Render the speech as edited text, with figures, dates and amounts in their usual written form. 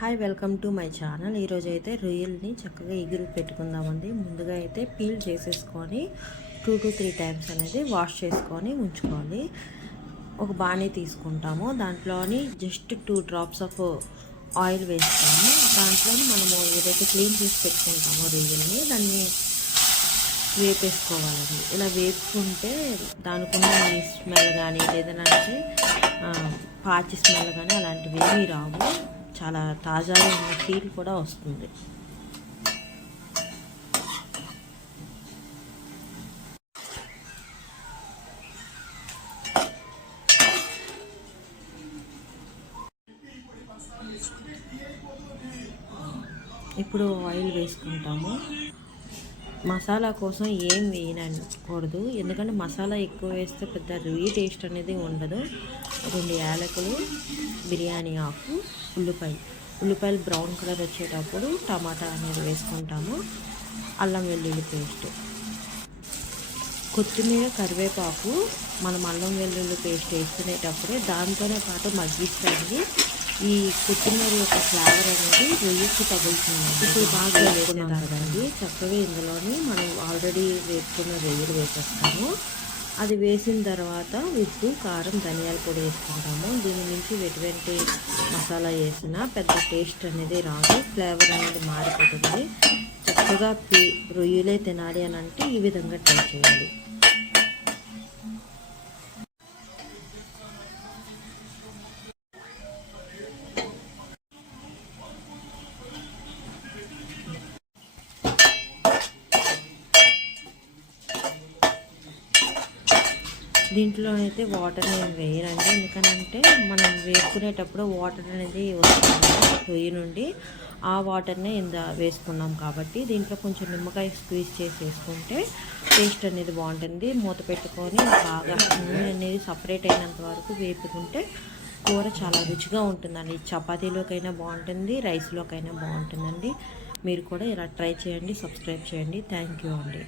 Hi, welcome to my channel. ఈరోజు అయితే రొయ్యల్ని చక్కగా ఎగురు పెట్టుకుందామండి. ముందుగా అయితే పీల్ చేసేసుకొని 2 to 3 టైమ్స్ అనేది వాష్ చేసుకొని ఉంచుకోవాలి. ఒక బాణీ తీసుకుంటాము, దాంట్లోని జస్ట్ 2 drops ఆఫ్ ఆయిల్ వేస్తాము. దాంట్లోని మనము ఏదైతే క్లీన్ చేసి పెట్టుకుంటామో రొయ్యల్ని దాన్ని వేపేసుకోవాలండి. ఇలా వేపుకుంటే దానికున్న ఈ స్మెల్ కానీ లేదంటే పాచి స్మెల్ కానీ అలాంటివి ఏమీ రావు. చాలా తాజాగా ఉన్న ఫీల్ కూడా వస్తుంది. ఇప్పుడు ఆయిల్ వేసుకుంటాము. మసాలా కోసం ఏం వేయకూడదు, ఎందుకంటే మసాలా ఎక్కువ వేస్తే పెద్ద రొయ్యి టేస్ట్ అనేది ఉండదు. 2 యాలకులు, బిర్యానీ ఆకు, ఉల్లిపాయలు బ్రౌన్ కలర్ వచ్చేటప్పుడు టమాటా అనేది వేసుకుంటాము. అల్లం వెల్లుల్లి పేస్ట్, కొత్తిమీర, కరివేపాకు మనం అల్లం వెల్లుల్లి పేస్ట్ వేసుకునేటప్పుడే దాంతోనే పాటు మగ్గిస్తాయి. ఈ కొత్తిమీర యొక్క ఫ్లేవర్ అనేది రొయ్యకి తగులుతుంది. ఇప్పుడు బాగా వేసుకున్నాం కదండి, చక్కగా ఇందులోని మనం ఆల్రెడీ వేసుకున్న రొయ్యలు వేసేస్తాము. అది వేసిన తర్వాత ఉప్పు, కారం, ధనియాల పొడి వేసుకుంటాము. దీని నుంచి ఎటువంటి మసాలా వేసినా పెద్ద టేస్ట్ అనేది రాదు, ఫ్లేవర్ అనేది మారిపోతుంది. చక్కగా రొయ్యలే తినాలి అని అంటే ఈ విధంగా ట్రై చేయాలి. దీంట్లో అయితే వాటర్ నేను వేయనండి, ఎందుకనంటే మనం వేసుకునేటప్పుడు వాటర్ అనేది వస్తుంది రొయ్యి నుండి. ఆ వాటర్నే వేసుకున్నాం కాబట్టి దీంట్లో కొంచెం నిమ్మకాయ స్క్వీజ్ చేసి వేసుకుంటే టేస్ట్ అనేది బాగుంటుంది. మూత పెట్టుకొని బాగా నూనె అనేది సపరేట్ అయినంత వరకు వేపుకుంటే కూర చాలా రుచిగా ఉంటుందండి. చపాతీలోకైనా బాగుంటుంది, రైస్లోకైనా బాగుంటుందండి. మీరు కూడా ఇలా ట్రై చేయండి, సబ్స్క్రైబ్ చేయండి. థ్యాంక్ యూ అండి.